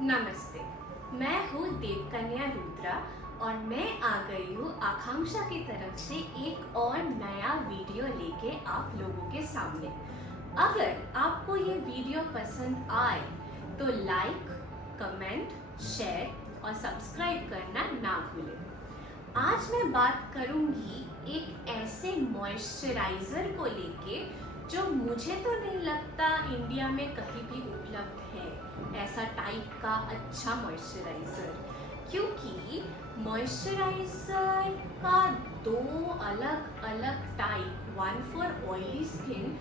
नमस्ते, मैं हूँ देवकन्या रुद्रा और मैं आ गई हूँ आकांक्षा की तरफ से एक और नया वीडियो लेके आप लोगों के सामने। अगर आपको ये वीडियो पसंद आए तो लाइक, कमेंट, शेयर और सब्सक्राइब करना ना भूलें। आज मैं बात करूंगी एक ऐसे मॉइस्चराइजर को लेके जो मुझे तो नहीं लगता इंडिया में कहीं भी उपलब्ध है, ऐसा टाइप का अच्छा मॉइस्चराइजर। क्योंकि मॉइस्चराइजर का दो अलग अलग type, one for oily skin,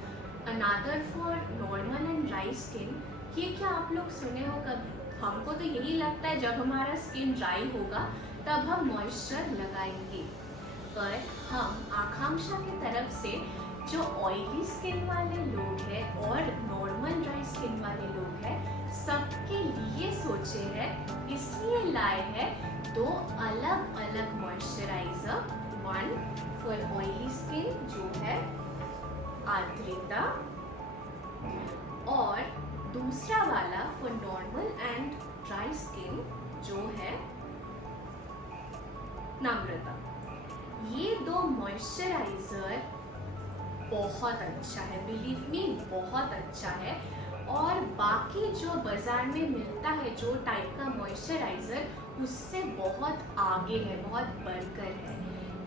another for normal and dry skin. ये क्या आप लोग सुने हो कभी? हमको तो यही लगता है जब हमारा स्किन ड्राई होगा तब हम मॉइस्चर लगाएंगे, पर हम आकांक्षा की तरफ से जो ऑयली स्किन वाले लोग हैं और नॉर्मल ड्राई स्किन वाले लोग हैं, सबके लिए सोचे हैं, इसलिए लाए हैं दो अलग अलग moisturiser. One for oily skin जो है आर्द्रता, और दूसरा वाला for normal and dry skin जो है नम्रता। ये दो मॉइस्चराइजर बहुत अच्छा है, बिलीव मी, बहुत अच्छा है। और बाकी जो बाजार में मिलता है जो टाइप का मॉइस्चराइजर, उससे बहुत आगे है, बहुत बढ़कर है।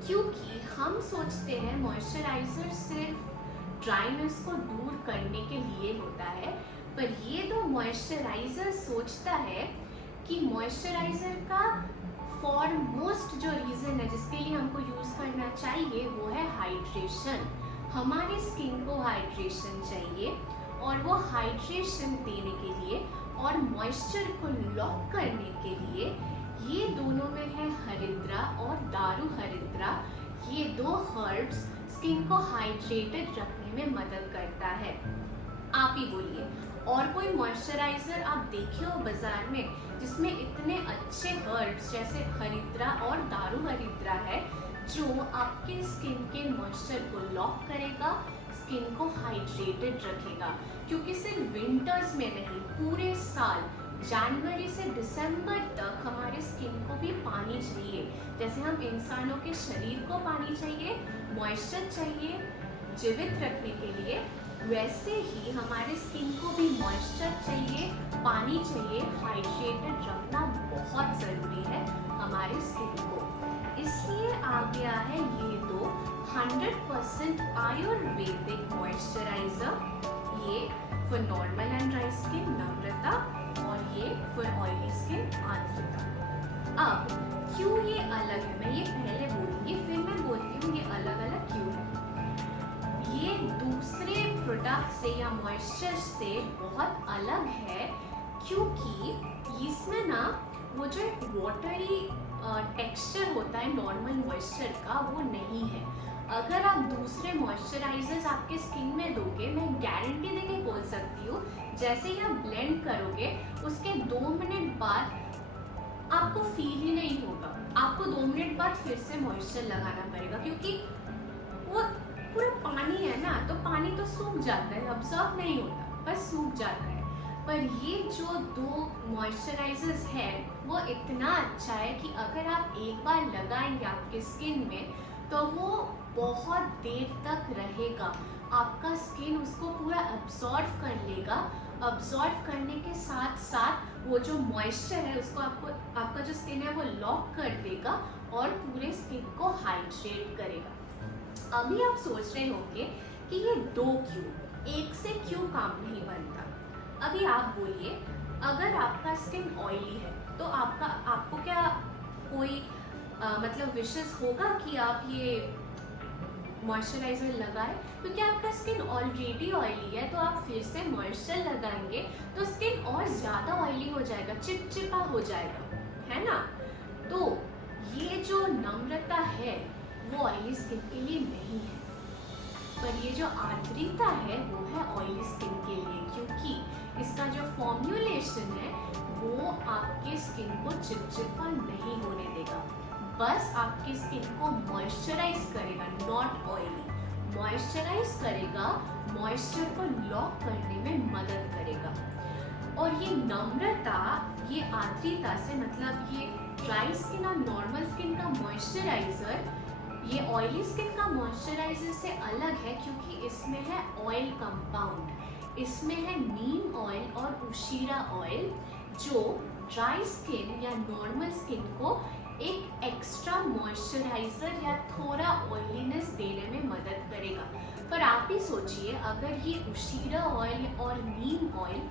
क्योंकि हम सोचते हैं मॉइस्चराइजर सिर्फ ड्राइनेस को दूर करने के लिए होता है, पर ये दो मॉइस्चराइजर सोचता है कि मॉइस्चराइजर का फॉरमोस्ट जो रीज़न है जिसके लिए हमको यूज़ करना चाहिए वो है हाइड्रेशन। हमारे स्किन को हाइड्रेशन चाहिए और वो हाइड्रेशन देने के लिए और मॉइस्चर को लॉक करने के लिए ये दोनों में है हरिद्रा और दारू हरिद्रा। ये दो हर्ब्स स्किन को हाइड्रेटेड रखने में मदद करता है। आप ही बोलिए, और कोई मॉइस्चराइजर आप देखे हो बाजार में जिसमें इतने अच्छे हर्ब्स जैसे हरिद्रा और दारू हरिद्रा है जो आपके स्किन के मॉइस्चर को लॉक करेगा, स्किन को हाइड्रेटेड रखेगा। क्योंकि सिर्फ विंटर्स में नहीं, पूरे साल जनवरी से दिसंबर तक हमारे स्किन को भी पानी चाहिए। जैसे हम इंसानों के शरीर को पानी चाहिए, मॉइस्चर चाहिए जीवित रखने के लिए, वैसे ही हमारे स्किन को भी मॉइस्चर चाहिए, पानी चाहिए। हाइड्रेटेड रखना बहुत ज़रूरी है हमारे स्किन को। इसलिए आ गया है ये दो 100% आयुर्वेदिक मॉइस्चराइजर, ये for normal and dry skin Namrata और ये फॉर ऑयली स्किन आर्द्रता। अब क्यों ये अलग है, मैं ये पहले बोलूँगी फिर मैं बोलती हूँ ये अलग अलग क्यों है। ये दूसरे प्रोडक्ट से या मॉइस्चर से बहुत अलग है क्योंकि इसमें ना वो जो एक वाटरी टेक्सचर होता है नॉर्मल मॉइस्चर का, वो नहीं है। अगर आप दूसरे मॉइस्चराइजर्स आपके स्किन में दोगे, मैं गारंटी देके बोल सकती हूँ, जैसे ही आप ब्लेंड करोगे उसके 2 मिनट बाद आपको फील ही नहीं होगा। आपको 2 मिनट बाद फिर से मॉइस्चर लगाना पड़ेगा क्योंकि वो पूरा पानी है ना, तो पानी तो सूख जाता है, अब्सॉर्ब नहीं होता, बस सूख जाता है। पर ये जो दो मॉइस्चराइजर्स है वो इतना अच्छा है कि अगर आप एक बार लगाएंगे आपके स्किन में तो वो बहुत देर तक रहेगा। आपका स्किन उसको पूरा अब्सॉर्ब कर लेगा। अब्सॉर्ब करने के साथ साथ वो जो मॉइस्चर है उसको आपका जो स्किन है वो लॉक कर देगा और पूरे स्किन को हाइड्रेट करेगा। अभी आप सोच रहे होंगे कि ये दो क्यों, एक से क्यों काम नहीं बनता। अभी आप बोलिए, अगर आपका स्किन ऑयली है तो आपको क्या कोई मतलब विशेष होगा कि आप ये मॉइस्चराइजर लगाएं? क्योंकि आपका स्किन ऑलरेडी ऑयली है तो आप फिर से मॉइस्चर लगाएंगे तो स्किन और ज़्यादा ऑयली हो जाएगा, चिपचिपा हो जाएगा, है ना। तो ये जो नम्रता है वो ऑयली स्किन के लिए नहीं है, पर ये जो आर्द्रता है वो है ऑयली स्किन के लिए, क्योंकि इसका जो फॉर्म्यूलेशन है वो आपके स्किन को चिपचिपा नहीं होने देगा, बस आपकी स्किन को मॉइस्चराइज करेगा, नॉट ऑयली। मॉइस्चराइज करेगा, मॉइस्चर को लॉक करने में मदद करेगा। और ये नम्रता ये आर्द्रता से मतलब ये ड्राई स्किन और नॉर्मल स्किन का मॉइस्चराइजर ये ऑयली स्किन का मॉइस्चराइजर से अलग है क्योंकि इसमें है ऑयल कंपाउंड, इसमें है नीम ऑयल और उशीरा ऑयल जो ड्राई स्किन या नॉर्मल स्किन को एक एक्स्ट्रा मॉइस्चराइजर या थोड़ा ऑयलीनेस देने में मदद करेगा। पर आप ही सोचिए अगर ये उशीरा ऑयल और नीम ऑयल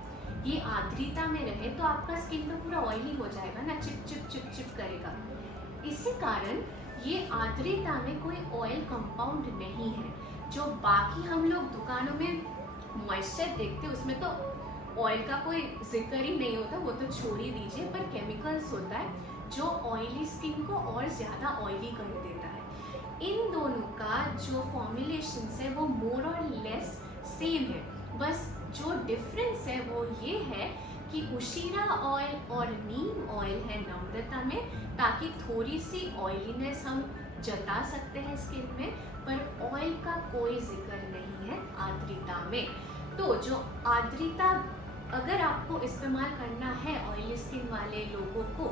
ये आर्द्रता में रहे तो आपका स्किन तो पूरा ऑयली हो जाएगा ना, चिप चिप चिप चिप करेगा। इसी कारण ये आर्द्रता में कोई ऑयल कंपाउंड नहीं है। जो बाकी हम लोग दुकानों में मॉइस्चर देखते हैं उसमें तो ऑयल का कोई जिक्र ही नहीं होता, वो तो छोड़ ही दीजिए, पर केमिकल्स होता है जो ऑयली स्किन को और ज़्यादा ऑयली कर देता है। इन दोनों का जो फॉर्मुलेशंस है वो मोर और लेस सेम है, बस जो डिफरेंस है वो ये है कि उशीरा ऑयल और नीम ऑयल है नम्रता में ताकि थोड़ी सी ऑयलीनेस हम जता सकते हैं स्किन में, पर ऑयल का कोई जिक्र नहीं है आर्द्रता में। तो जो आर्द्रता अगर आपको इस्तेमाल करना है ऑयली स्किन वाले लोगों को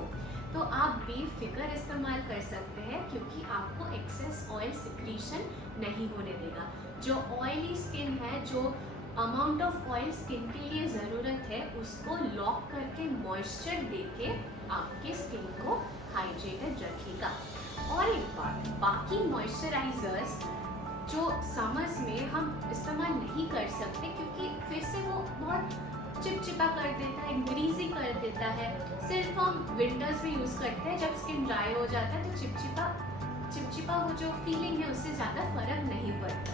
तो आप बेफिक्र इस्तेमाल कर सकते हैं क्योंकि आपको एक्सेस ऑयल सिक्रीशन नहीं होने देगा। जो ऑयली स्किन है, जो अमाउंट ऑफ ऑयल स्किन के लिए ज़रूरत है उसको लॉक करके मॉइस्चर देके आपके स्किन को हाइड्रेटेड रखेगा। और एक बात, बाकी मॉइस्चराइजर्स जो समर्स में हम इस्तेमाल नहीं कर सकते क्योंकि फिर से वो बहुत चिपचिपा कर देता है, ग्रीजी कर देता है। सिर्फ हम विंटर्स में यूज़ करते हैं, जब स्किन ड्राई हो जाता है तो चिपचिपा वो जो फीलिंग है उससे ज़्यादा फर्क नहीं पड़ता।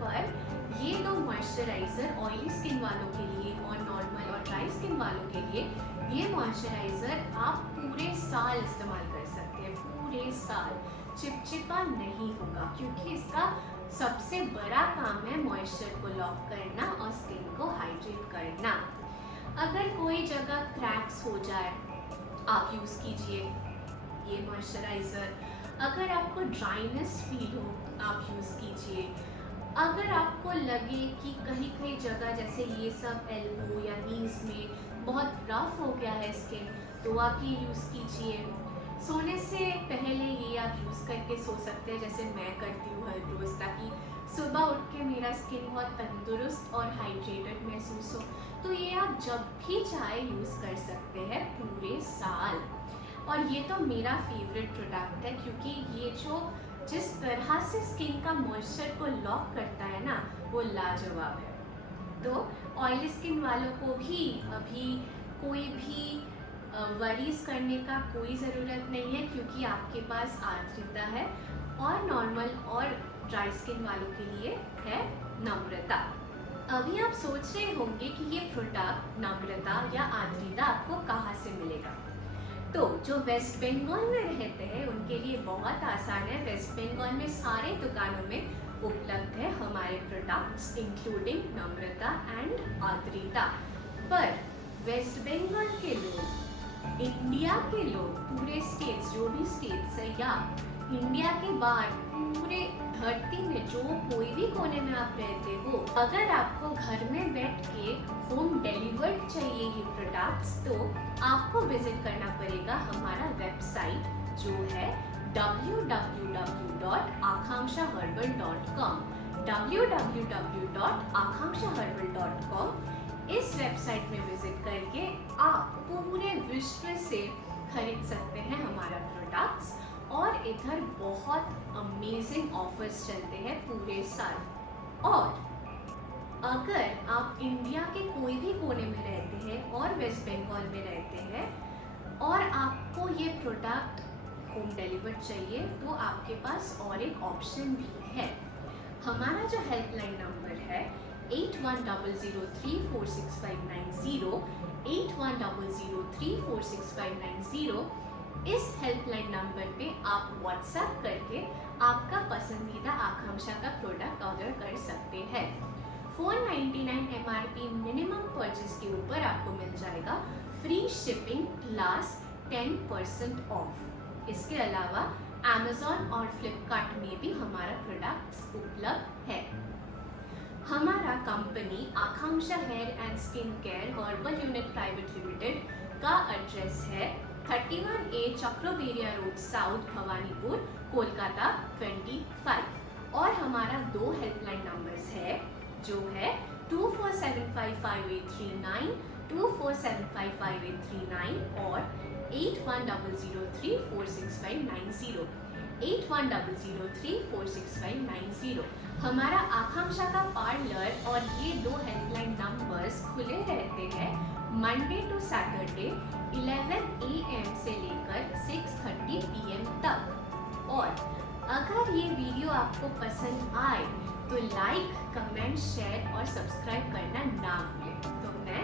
पर ये दो मॉइस्चराइज़र ऑयली स्किन वालों के लिए और नॉर्मल और ड्राई स्किन वालों के लिए ये मॉइस्चराइज़र आप पूरे साल इस्तेमाल कर सकते हैं, पूरे साल चिपचिपा नहीं होगा क्योंकि इसका सबसे बड़ा काम है मॉइस्चर को लॉक करना और स्किन को हाइड्रेट करना। अगर कोई जगह क्रैक्स हो जाए आप यूज़ कीजिए ये मॉइस्चराइज़र। अगर आपको ड्राइनेस फील हो आप यूज़ कीजिए। अगर आपको लगे कि कहीं कहीं जगह जैसे ये सब एल्बो या नीज में बहुत रफ हो गया है स्किन तो आप ये यूज़ कीजिए। सोने से पहले ये आप यूज़ करके सो सकते हैं जैसे मैं करती हूँ हर रोज़, ताकि सुबह उठ के मेरा स्किन बहुत तंदुरुस्त और हाइड्रेटेड महसूस हो। तो ये आप जब भी चाहे यूज़ कर सकते हैं पूरे साल। और ये तो मेरा फेवरेट प्रोडक्ट है क्योंकि ये जो जिस तरह से स्किन का मॉइस्चर को लॉक करता है ना वो लाजवाब है। तो ऑयली स्किन वालों को भी अभी कोई भी वरीज करने का कोई ज़रूरत नहीं है क्योंकि आपके पास आर्द्रता है। और नॉर्मल और ड्राई स्किन वालों के लिए है नम्रता। अभी आप सोच रहे होंगे कि ये प्रोडक्ट नम्रता या आर्द्रता आपको कहाँ से मिलेगा। तो जो वेस्ट बंगाल में रहते हैं उनके लिए बहुत आसान है। वेस्ट बंगाल में सारे दुकानों में उपलब्ध है हमारे प्रोडक्ट्स इंक्लूडिंग नम्रता एंड आर्द्रता। पर वेस्ट बंगाल के लोग, इंडिया के लोग, पूरे स्टेट्स जो भी स्टेट्स है या इंडिया के बाहर पूरे धरती में जो कोई भी कोने में आप रहते हो, अगर आपको घर में बैठ के होम डिलीवर्ड चाहिए ये प्रोडक्ट्स तो आपको विजिट करना पड़ेगा हमारा वेबसाइट जो है www.akankshaherbal.com www.akankshaherbal.com। इस वेबसाइट में विजिट करके आप पूरे विश्व से खरीद सकते हैं हमारा प्रोडक्ट्स। और इधर बहुत अमेजिंग ऑफर्स चलते हैं पूरे साल। और अगर आप इंडिया के कोई भी कोने में रहते हैं और वेस्ट बंगाल में रहते हैं और आपको ये प्रोडक्ट होम डिलीवर्ड चाहिए तो आपके पास और एक ऑप्शन भी है। हमारा जो हेल्पलाइन नंबर है 8100346590, 8100346590, इस हेल्पलाइन नंबर पे आप व्हाट्सएप करके आपका पसंदीदा आकांक्षा का प्रोडक्ट ऑर्डर कर सकते हैं। 499 MRP मिनिमम परचेज के ऊपर आपको मिल जाएगा फ्री शिपिंग प्लस 10% ऑफ। इसके अलावा Amazon और Flipkart में भी हमारा प्रोडक्ट्स उपलब्ध है। हमारा company Akanksha hair and skin care herbal unit private limited उनका एड्रेस है 31A Chakraberia road south Bhowanipore Kolkata 25 और हमारा 2 हेल्पलाइन नंबर्स है जो है 24755839, 24755839 और 8100346590, 8100346590। हमारा आकांक्षा का पार्लर और ये 2 हेल्पलाइन नंबर्स खुले रहते हैं मंडे टू सैटरडे 11 AM से लेकर 6:30 PM तक। और अगर ये वीडियो आपको पसंद आए तो लाइक, कमेंट, शेयर और सब्सक्राइब करना ना भूलें। तो मैं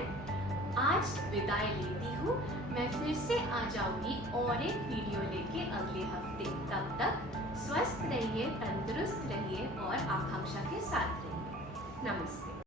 आज विदाई लेती हूँ। मैं फिर से आ जाऊंगी और एक वीडियो लेके अगले हफ्ते। तब तक स्वस्थ रहिए, तंदुरुस्त रहिए और आकांक्षा के साथ रहिए। नमस्ते।